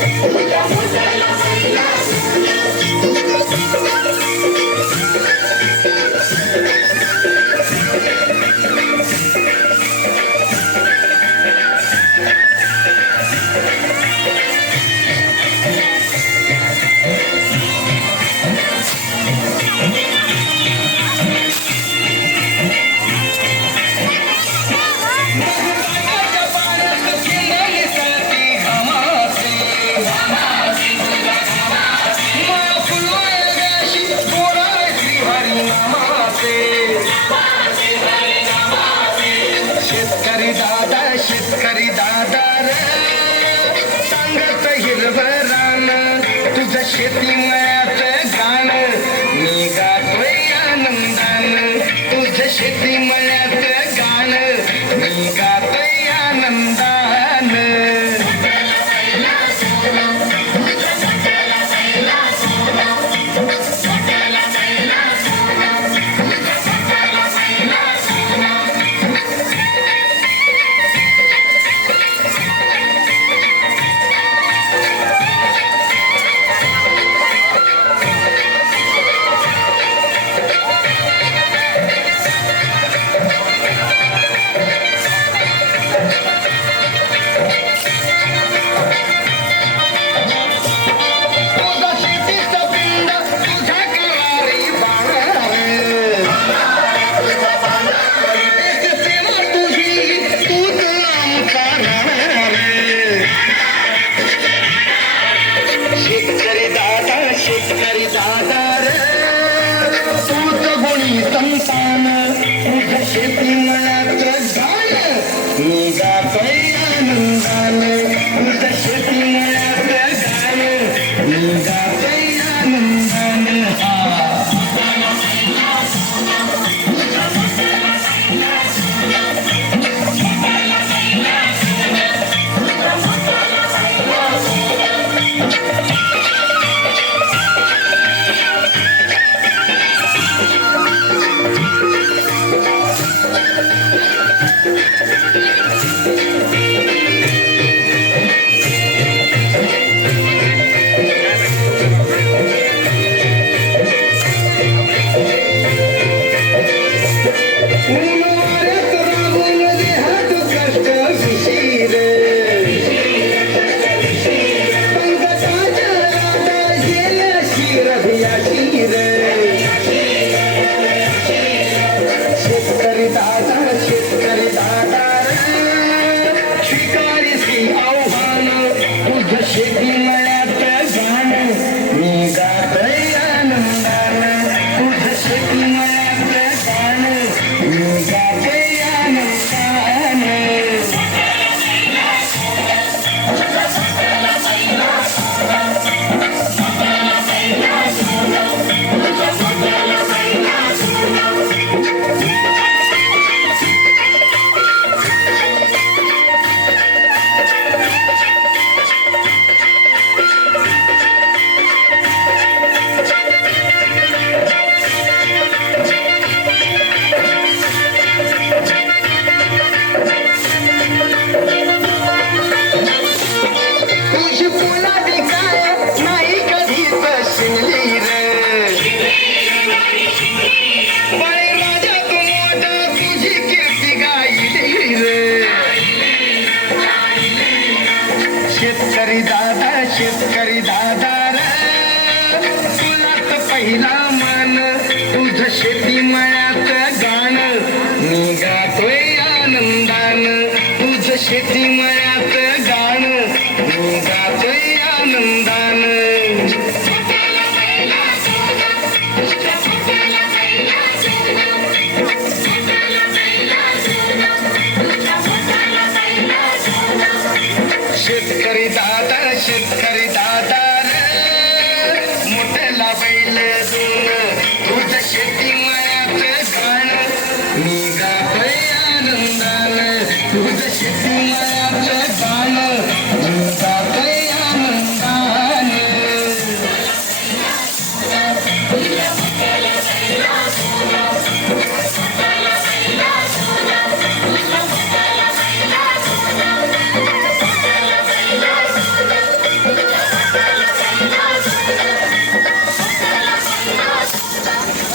Yes, yes, yes, yes. Shitting man. जाणार सूत गुणी संतान तुझ क्षेत्री शेतकरी दादा शेतकरी दादा तुलाच पहिला मान तुझ शेती मळ्यात गाणं. निघातोय आनंदान तुझ शेती मळ्यात शेतकरी दादा शेतकरी दादा मोठ्याला बैल दूध शेती मळ्यात मी